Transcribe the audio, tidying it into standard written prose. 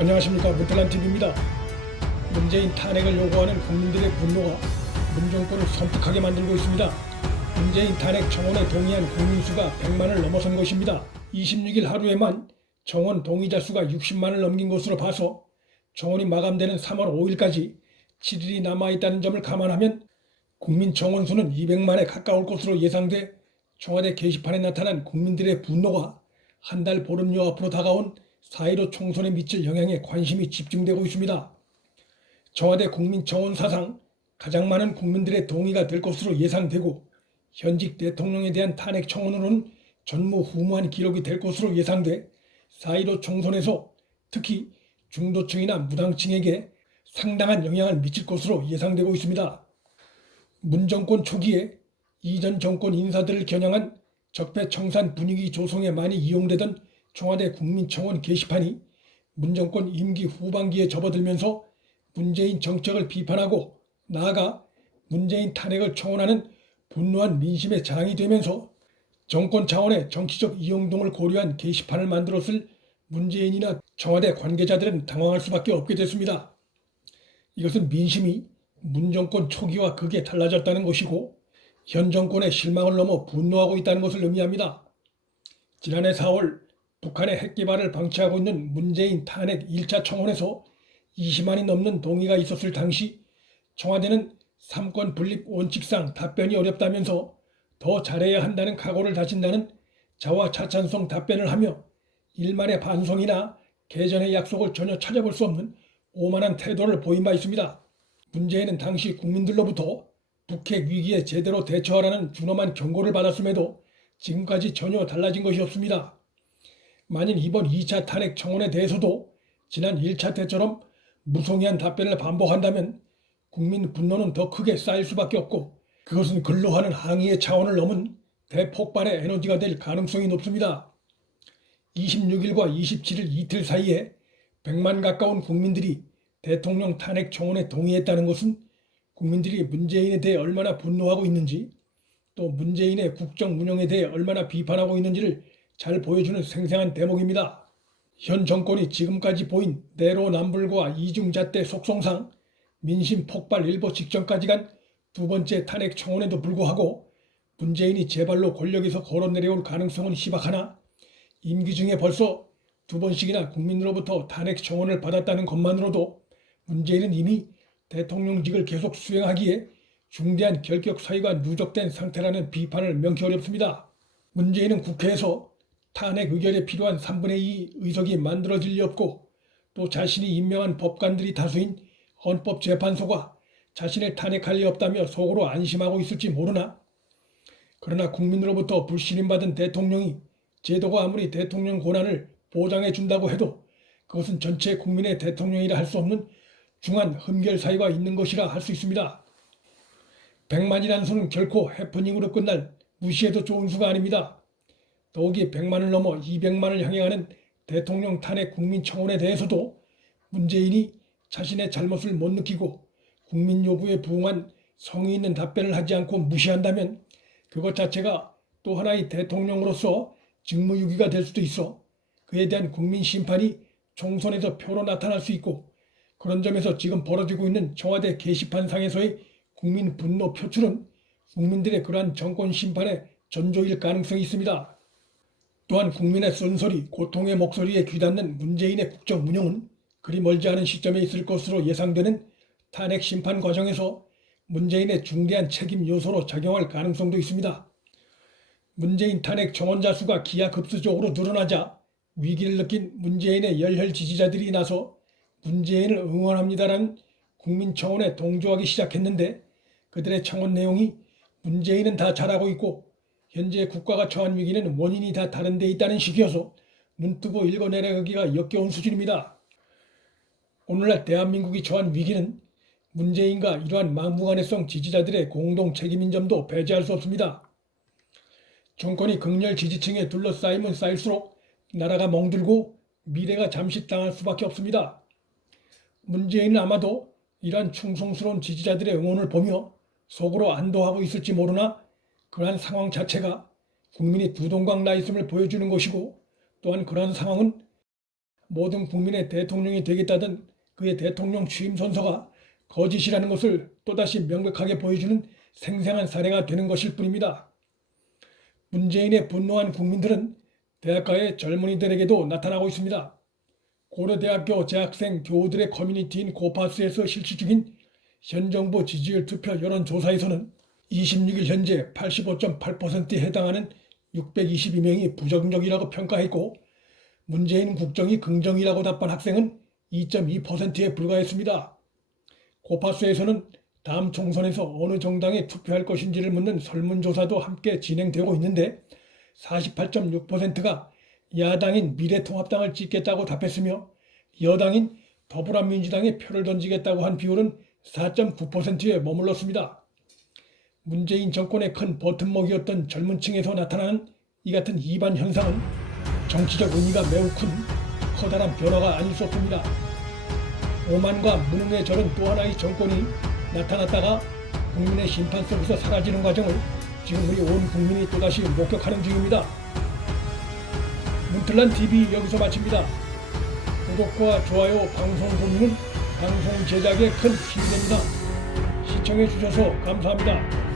안녕하십니까, 문탈란TV입니다. 문재인 탄핵을 요구하는 국민들의 분노가 문정권을 섬뜩하게 만들고 있습니다. 문재인 탄핵 청원에 동의한 국민수가 100만을 넘어선 것입니다. 26일 하루에만 청원 동의자 수가 60만을 넘긴 것으로 봐서 청원이 마감되는 3월 5일까지 7일이 남아있다는 점을 감안하면 국민 청원 수는 200만에 가까울 것으로 예상돼 청와대 게시판에 나타난 국민들의 분노가 한 달 보름여 앞으로 다가온 4.15 총선에 미칠 영향에 관심이 집중되고 있습니다. 청와대 국민청원 사상 가장 많은 국민들의 동의가 될 것으로 예상되고 현직 대통령에 대한 탄핵 청원으로는 전무후무한 기록이 될 것으로 예상돼 4.15 총선에서 특히 중도층이나 무당층에게 상당한 영향을 미칠 것으로 예상되고 있습니다. 문 정권 초기에 이전 정권 인사들을 겨냥한 적폐청산 분위기 조성에 많이 이용되던 청와대 국민청원 게시판이 문 정권 임기 후반기에 접어들면서 문재인 정책을 비판하고 나아가 문재인 탄핵을 청원하는 분노한 민심의 장이 되면서 정권 차원의 정치적 이용동을 고려한 게시판을 만들었을 문재인이나 청와대 관계자들은 당황할 수밖에 없게 됐습니다. 이것은 민심이 문 정권 초기와 극에 달라졌다는 것이고 현 정권의 실망을 넘어 분노하고 있다는 것을 의미합니다. 지난해 4월 북한의 핵개발을 방치하고 있는 문재인 탄핵 1차 청원에서 20만이 넘는 동의가 있었을 당시 청와대는 삼권 분립 원칙상 답변이 어렵다면서 더 잘해야 한다는 각오를 다진다는 자화자찬성 답변을 하며 일만의 반성이나 개전의 약속을 전혀 찾아볼 수 없는 오만한 태도를 보인 바 있습니다. 문재인은 당시 국민들로부터 북핵 위기에 제대로 대처하라는 준엄한 경고를 받았음에도 지금까지 전혀 달라진 것이 없습니다. 만일 이번 2차 탄핵 청원에 대해서도 지난 1차 때처럼 무성의한 답변을 반복한다면 국민 분노는 더 크게 쌓일 수밖에 없고 그것은 근로하는 항의의 차원을 넘은 대폭발의 에너지가 될 가능성이 높습니다. 26일과 27일 이틀 사이에 100만 가까운 국민들이 대통령 탄핵 청원에 동의했다는 것은 국민들이 문재인에 대해 얼마나 분노하고 있는지 또 문재인의 국정 운영에 대해 얼마나 비판하고 있는지를 잘 보여주는 생생한 대목입니다. 현 정권이 지금까지 보인 내로남불과 이중잣대 속성상 민심 폭발 일보 직전까지 간 두 번째 탄핵 청원에도 불구하고 문재인이 제발로 권력에서 걸어내려올 가능성은 희박하나 임기 중에 벌써 두 번씩이나 국민으로부터 탄핵 청원을 받았다는 것만으로도 문재인은 이미 대통령직을 계속 수행하기에 중대한 결격 사유가 누적된 상태라는 비판을 명쾌 어렵습니다. 문재인은 국회에서 탄핵 의결에 필요한 3분의 2 의석이 만들어질 리 없고 또 자신이 임명한 법관들이 다수인 헌법재판소가 자신을 탄핵할 리 없다며 속으로 안심하고 있을지 모르나 그러나 국민으로부터 불신임받은 대통령이 제도가 아무리 대통령 권한을 보장해 준다고 해도 그것은 전체 국민의 대통령이라 할 수 없는 중한 흠결 사유가 있는 것이라 할 수 있습니다. 100만이라는 수는 결코 해프닝으로 끝날 무시해도 좋은 수가 아닙니다. 더욱이 100만을 넘어 200만을 향해 가는 대통령 탄핵 국민청원에 대해서도 문재인이 자신의 잘못을 못 느끼고 국민 요구에 부응한 성의 있는 답변을 하지 않고 무시한다면 그것 자체가 또 하나의 대통령으로서 직무유기가 될 수도 있어 그에 대한 국민 심판이 총선에서 표로 나타날 수 있고 그런 점에서 지금 벌어지고 있는 청와대 게시판상에서의 국민 분노 표출은 국민들의 그러한 정권 심판의 전조일 가능성이 있습니다. 또한 국민의 쓴소리, 고통의 목소리에 귀닿는 문재인의 국정 운영은 그리 멀지 않은 시점에 있을 것으로 예상되는 탄핵 심판 과정에서 문재인의 중대한 책임 요소로 작용할 가능성도 있습니다. 문재인 탄핵 청원자 수가 기하급수적으로 늘어나자 위기를 느낀 문재인의 열혈 지지자들이 나서 문재인을 응원합니다라는 국민청원에 동조하기 시작했는데 그들의 청원 내용이 문재인은 다 잘하고 있고 현재 국가가 처한 위기는 원인이 다 다른 데 있다는 식이어서 눈뜨고 읽어내려가기가 역겨운 수준입니다. 오늘날 대한민국이 처한 위기는 문재인과 이러한 막무가내성 지지자들의 공동 책임인 점도 배제할 수 없습니다. 정권이 극렬 지지층에 둘러싸이면 쌓일수록 나라가 멍들고 미래가 잠식당할 수밖에 없습니다. 문재인은 아마도 이러한 충성스러운 지지자들의 응원을 보며 속으로 안도하고 있을지 모르나 그러한 상황 자체가 국민이 두동강 나 있음을 보여주는 것이고 또한 그러한 상황은 모든 국민의 대통령이 되겠다던 그의 대통령 취임 선서가 거짓이라는 것을 또다시 명백하게 보여주는 생생한 사례가 되는 것일 뿐입니다. 문재인의 분노한 국민들은 대학가의 젊은이들에게도 나타나고 있습니다. 고려대학교 재학생 교우들의 커뮤니티인 고파스에서 실시 중인 현 정부 지지율 투표 여론조사에서는 26일 현재 85.8%에 해당하는 622명이 부정적이라고 평가했고, 문재인 국정이 긍정이라고 답한 학생은 2.2%에 불과했습니다. 고파스에서는 다음 총선에서 어느 정당에 투표할 것인지를 묻는 설문조사도 함께 진행되고 있는데 48.6%가 야당인 미래통합당을 찍겠다고 답했으며 여당인 더불어민주당에 표를 던지겠다고 한 비율은 4.9%에 머물렀습니다. 문재인 정권의 큰 버팀목이었던 젊은 층에서 나타나는 이 같은 이반 현상은 정치적 의미가 매우 큰 커다란 변화가 아닐 수 없습니다. 오만과 무능에 절은 또 하나의 정권이 나타났다가 국민의 심판 속에서 사라지는 과정을 지금 우리 온 국민이 또다시 목격하는 중입니다. 문틀란TV 여기서 마칩니다. 구독과 좋아요, 방송 공유는 방송 제작에 큰 힘이 됩니다. 시청해 주셔서 감사합니다.